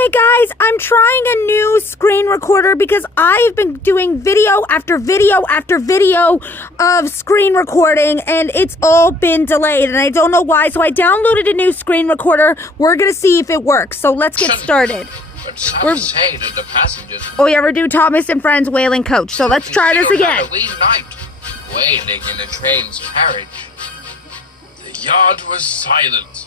Hey guys, I'm trying a new screen recorder because I've been doing video after video after video of screen recording and it's all been delayed and I don't know why. So I downloaded a new screen recorder. We're going to see if it works. So let's get started. But some say that the passengers... Oh, you ever do Thomas and Friends Wailing Coach? So let's try this again. Halloween night, wailing in the train's carriage. The yard was silent.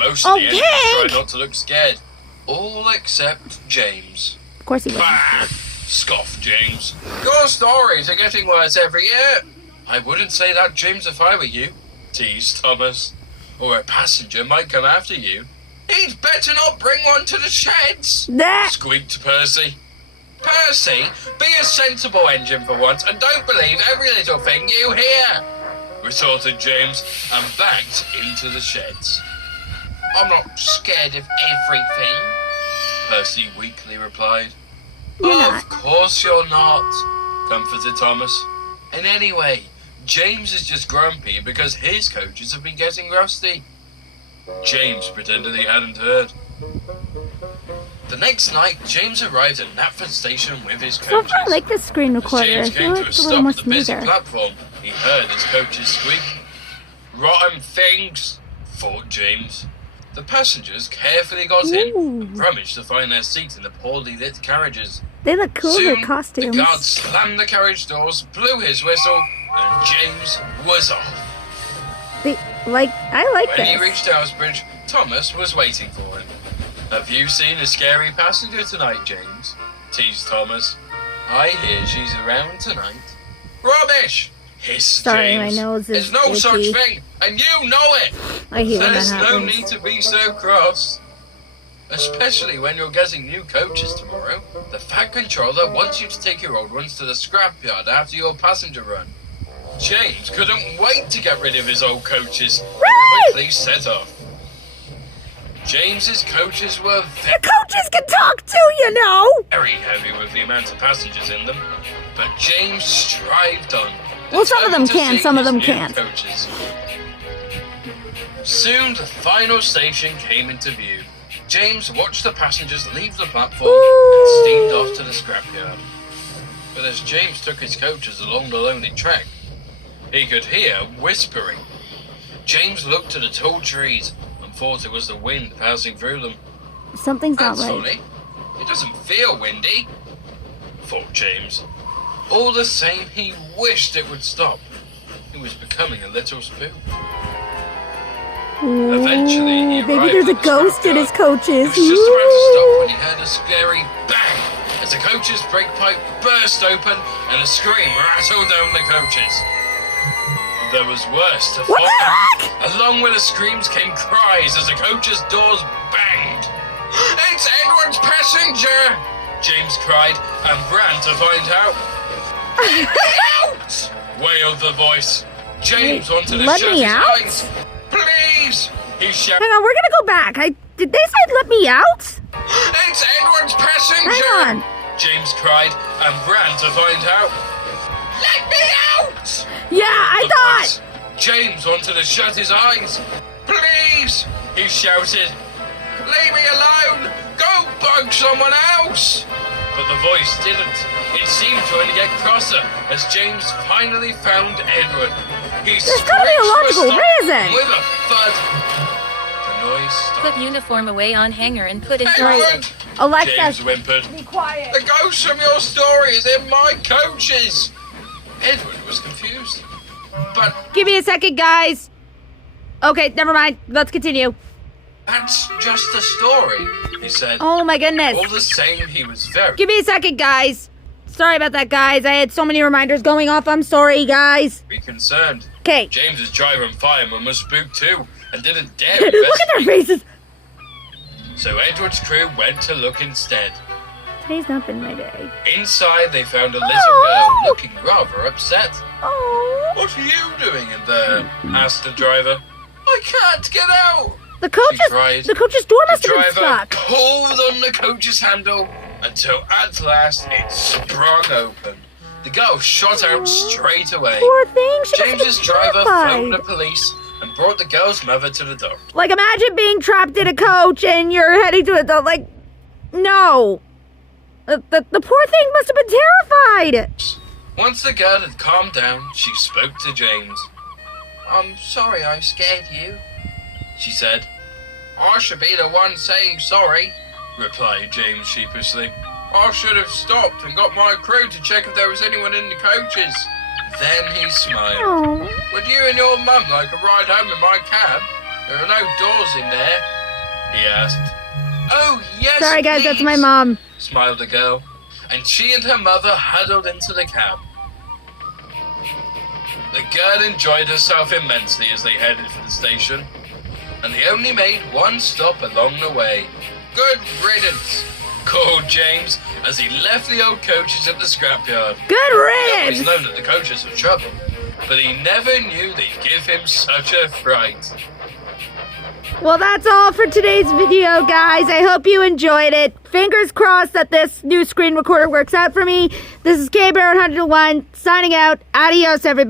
Most of the engines tried not to look scared. All except James. Of course he was. Bah! Scoffed James. Your stories are getting worse every year. I wouldn't say that, James, if I were you. Teased Thomas. Or a passenger might come after you. He'd better not bring one to the sheds. Squeaked Percy. Percy, be a sensible engine for once and don't believe every little thing you hear, retorted James and backed into the sheds. I'm not scared of everything, Percy weakly replied. Of course you're not, comforted Thomas. And anyway, James is just grumpy because his coaches have been getting rusty. James pretended he hadn't heard. The next night, James arrived at Knapford Station with his coaches. So far, I like this screen recorder. As James I feel came like to a it's a little more stop at the busy smoother. platform, he heard his coaches squeak. Rotten things, thought James. The passengers carefully got in and rummaged to find their seats in the poorly lit carriages. They look cool in Soon, their costumes. the guard slammed the carriage doors, blew his whistle, and James was off. I like When he this. reached Owsbridge, Thomas was waiting for him. Have you seen a scary passenger tonight, James? Teased Thomas. I hear she's around tonight. Rubbish! Hissed Sorry, James. my nose is There's no such itchy. thing, and you know it! I hate when that There's no happens. need to be so cross. Especially when you're getting new coaches tomorrow. The Fat Controller wants you to take your old ones to the scrapyard after your passenger run. James couldn't wait to get rid of his old coaches. Really? Quickly set off. James's coaches were The coaches can talk too, you know! very heavy with the amount of passengers in them, but James strived on. Well, some of them determined to can, see some of his them new can't. Coaches. Soon the final station came into view. James watched the passengers leave the platform and steamed off to the scrapyard. But as James took his coaches along the lonely track, he could hear whispering. James looked to the tall trees and thought it was the wind passing through them. Something's not That's right. funny. It doesn't feel windy, thought James. All the same, he wished it would stop. He was becoming a little spooked. Eventually, he Maybe arrived there's a at the ghost in scrapyard. his coaches. He was just about to stop when he heard a scary bang as the coach's brake pipe burst open and a scream rattled down the coaches. There was worse to What the follow. heck? Along with the screams came cries as the coach's doors banged. It's Edward's passenger! James cried and ran to find out. Get out! Wailed the voice. James wanted to let shut me his out? eyes. Please! He shouted. Hang on, we're gonna go back. Did they say let me out? It's Edward's passenger! Hang on. James cried and ran to find out. Let me out! Yeah, I The thought. voice. James wanted to shut his eyes. Please! He shouted. Leave me alone! Go bug someone else! But the voice didn't. It seemed to only get crosser as James finally found Edward. He There's gotta be a logical reason. With a thud. The noise stopped. Put uniform away on hanger and put in Edward! Alexa, James whimpered. be quiet. The ghost from your story is in my coaches! Edward was confused. But Give me a second, guys. Okay, never mind. Let's continue. that's just a story, he said. Oh my goodness. All the same, he was very... Give me a second, guys. Sorry about that, guys. I had so many reminders going off. I'm sorry, guys. Be concerned. Okay. James's driver and fireman were spooked too, and didn't dare Look at their investigate. faces. So Edward's crew went to look instead. Today's not been my day. Inside, they found a little Oh. girl looking rather upset. Oh. What are you doing in there? Asked the driver. I can't get out. The She cried. coach's door The must have been driver stuck. pulled on the coach's handle until at last it sprung open. The girl shot out straight away. Poor thing. She must have James's been driver terrified. phoned the police and brought the girl's mother to the doctor. Like, imagine being trapped in a coach and you're heading to a like. no. The poor thing must have been terrified. Once the girl had calmed down, she spoke to James. I'm sorry I scared you, she said. I should be the one saying sorry, replied James sheepishly. I should have stopped and got my crew to check if there was anyone in the coaches. Then he smiled. Oh. Would you and your mum like a ride home in my cab? There are no doors in there, he asked. Oh, yes, Sorry, guys, that's please, my mom. smiled the girl, and she and her mother huddled into the cab. The girl enjoyed herself immensely as they headed for the station, and they only made one stop along the way. Good riddance, called James as he left the old coaches at the scrapyard. Good He always riddance. known that the coaches were trouble, but he never knew they'd give him such a fright. Well, that's all for today's video, guys. I hope you enjoyed it. Fingers crossed that this new screen recorder works out for me. This is K-Bear 101 signing out. Adios, everybody.